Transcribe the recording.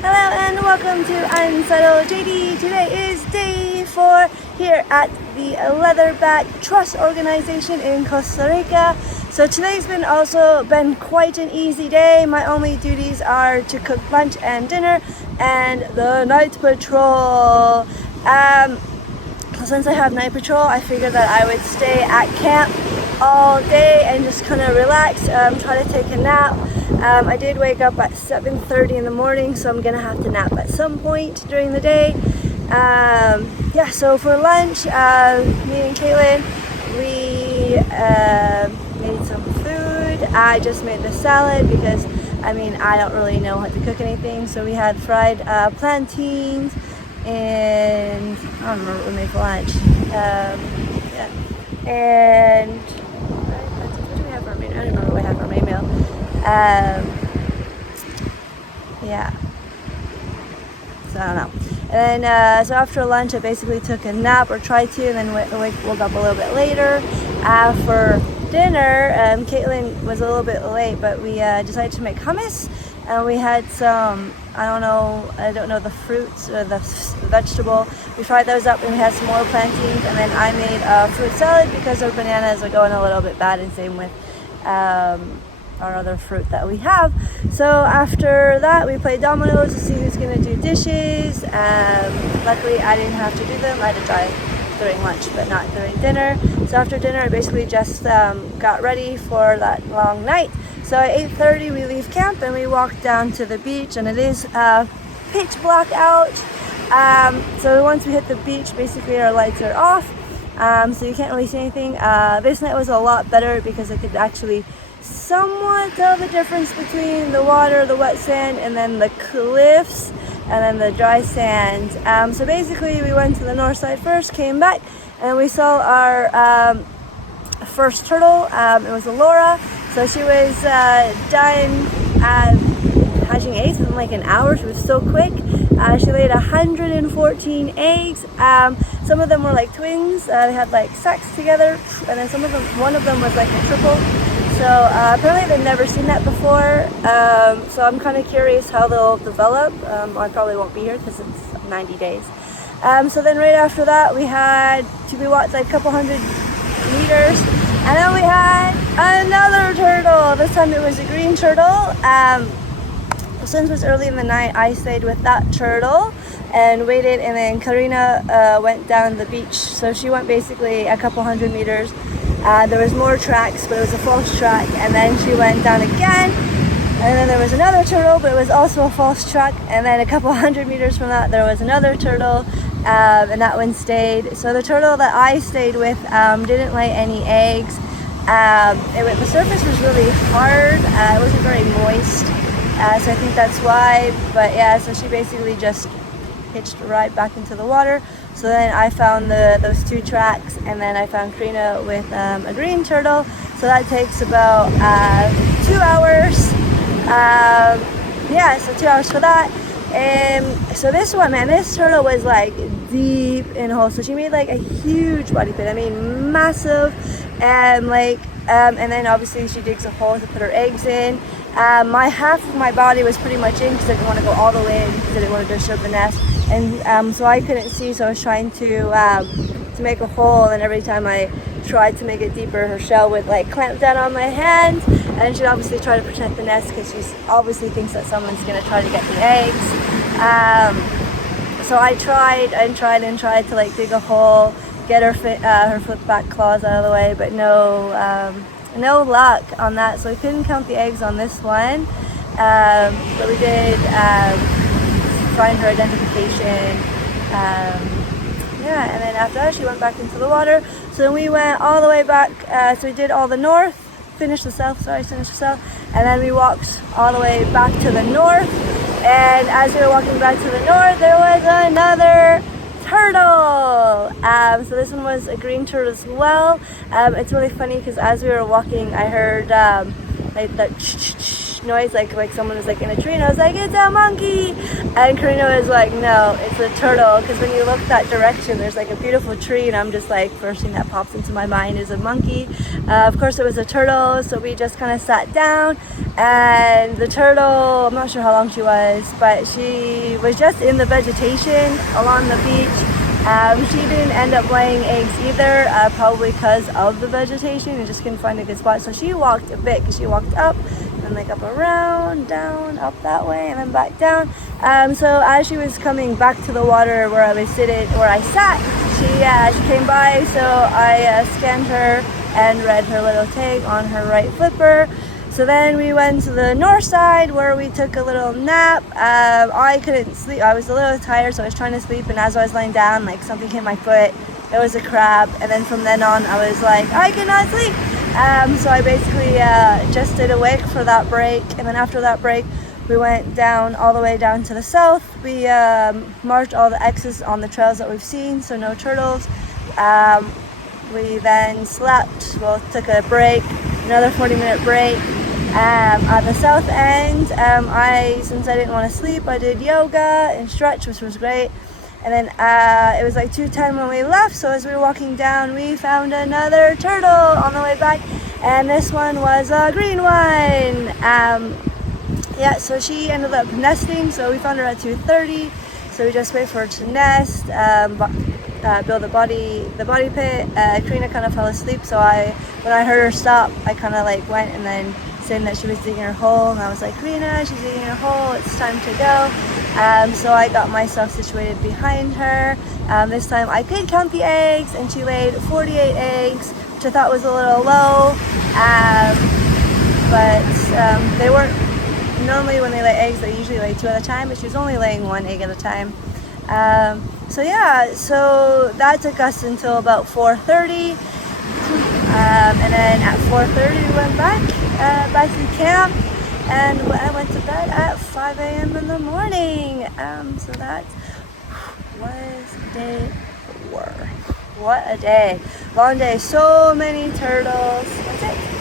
Hello and welcome to Unsettled JD. Today is day 4 here at the Leatherback Trust Organization in Costa Rica. So today's been quite an easy day. My only duties are to cook lunch and dinner and the night patrol. Since I have night patrol, I figured that I would stay at camp all day and just kind of relax, try to take a nap. I did wake up at 7:30 in the morning, so I'm gonna have to nap at some point during the day. So for lunch, me and Caitlin, we made some food. I just made the salad because I don't really know how to cook anything, so we had fried plantains and I don't remember what we made for lunch. And what do we have for our main? I don't remember what we had for our main meal. So I don't know. And then so after lunch, I basically took a nap or tried to, and then woke up a little bit later. For dinner, Caitlin was a little bit late, but we decided to make hummus. And we had some, I don't know the fruits or the vegetable. We fried those up and we had some more plantains, and then I made a fruit salad because our bananas are going a little bit bad, and same with our other fruit that we have. So after that, we played dominoes to see who's gonna do dishes. Luckily, I didn't have to do them. I had to try during lunch, but not during dinner. So after dinner, I basically just got ready for that long night. So at 8:30 we leave camp and we walk down to the beach, and it is pitch black out. So once we hit the beach, basically our lights are off, so you can't really see anything. This night was a lot better because I could actually somewhat tell the difference between the water, the wet sand, and then the cliffs, and then the dry sand. So basically we went to the north side first, came back, and we saw our first turtle. It was a Laura. So she was done hatching eggs in like an hour. She was so quick. She laid 114 eggs. Some of them were like twins. They had like sacks together, and then one of them was like a triple. So apparently they've never seen that before. So I'm kind of curious how they'll develop. I probably won't be here because it's 90 days. So then right after that we had we walked like a couple hundred meters. And then we had another turtle. This time it was a green turtle. Since it was early in the night, I stayed with that turtle and waited. And then Karina went down the beach. So she went basically a couple hundred meters. There was more tracks, but it was a false track. And then she went down again. And then there was another turtle, but it was also a false track. And then a couple hundred meters from that, there was another turtle. And that one stayed. So the turtle that I stayed with didn't lay any eggs. The surface was really hard. It wasn't very moist. So I think that's why. But yeah, so she basically just hitched right back into the water. So then I found those two tracks, and then I found Karina with a green turtle. So that takes about 2 hours. So 2 hours for that. So this turtle was like deep in hole. So she made like a huge body pit. Massive. And then obviously she digs a hole to put her eggs in. My half of my body was pretty much in because I didn't want to go all the way in because I didn't want to disturb the nest. And so I couldn't see, so I was trying to make a hole, and every time I tried to make it deeper, her shell would like clamp down on my hand, and she'd obviously try to protect the nest because she obviously thinks that someone's going to try to get the eggs. So I tried to like dig a hole, get her flip back claws out of the way, but no luck on that. So we couldn't count the eggs on this one, but we did find her identification. And then after that she went back into the water. So then we went all the way back, so we did all the north, finished the south, and then we walked all the way back to the north. And as we were walking back to the north, there was another turtle. So this one was a green turtle as well. It's really funny because as we were walking, I heard like the noise like someone was like in a tree, and I was like, it's a monkey. And Karina was like, no, it's a turtle, because when you look that direction there's like a beautiful tree, and I'm just like, first thing that pops into my mind is a monkey. Of course it was a turtle, so we just kind of sat down, and the turtle, I'm not sure how long she was, but she was just in the vegetation along the beach. She didn't end up laying eggs either, probably because of the vegetation, and just couldn't find a good spot. So she walked a bit, because she walked up and like up around, down, up that way, and then back down. So as she was coming back to the water where I sat, she came by. So I scanned her and read her little tag on her right flipper. So then we went to the north side where we took a little nap. I couldn't sleep. I was a little tired, so I was trying to sleep, and as I was lying down, like something hit my foot. It was a crab, and then from then on I was like, I cannot sleep. So I basically just stayed awake for that break, and then after that break we went down, all the way down to the south. We marked all the X's on the trails that we've seen, so no turtles. We then slept, took a break, another 40-minute break. At the south end, since I didn't want to sleep, I did yoga and stretch, which was great. And then it was like 2:10 when we left, so as we were walking down, we found another turtle on the way back, and this one was a green one. Yeah, so she ended up nesting, so we found her at 2:30, so we just wait for her to nest, build the body pit. Karina kind of fell asleep, so when I heard her stop, I kind of like went and then saying that she was digging her hole, and I was like, Karina, she's digging her hole, it's time to go. So I got myself situated behind her. This time I could count the eggs, and she laid 48 eggs, which I thought was a little low, but they weren't, normally when they lay eggs they usually lay 2 at a time, but she was only laying 1 egg at a time. So yeah, so that took us until about 4:30. And then at 4:30 we went back to camp, and I went to bed at 5 a.m. in the morning. So that was day 4. What a day. Long day. So many turtles. That's it.